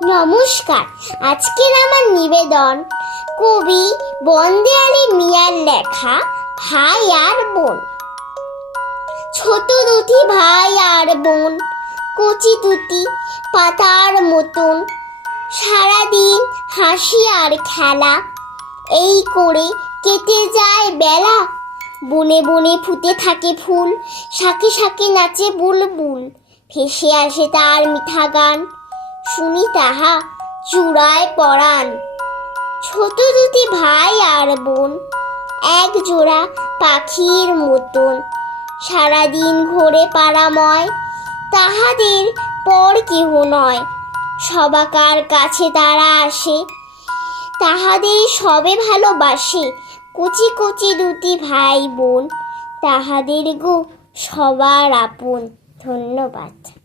নমস্কার, আজকের আমার নিবেদন কবি বন্দেআলী মিয়ার লেখা ভাই আর বোন। ছোট দুটি ভাই আর বোন, কচি দুটি পাতার মতন, সারাদিন হাসি আর খেলা, এই করে কেটে যায় বেলা। বনে বনে ফুটে থাকে ফুল, শাকে শাকে নাচে বুলবুল, ভেসে আসে তার মিঠা গান, শুনি তাহা চূড়ায় পরাণ। ছোট দুটি ভাই আর বোন, এক জোড়া পাখির মতন, সারাদিন ঘোরে পাড়াময়, তাহাদের পর কেহ নয়, সবাকার কাছে তারা আসে, তাহাদের সবে ভালোবাসে। কচি কচি দুটি ভাই বোন, তাহাদের গো সবার আপন। ধন্যবাদ।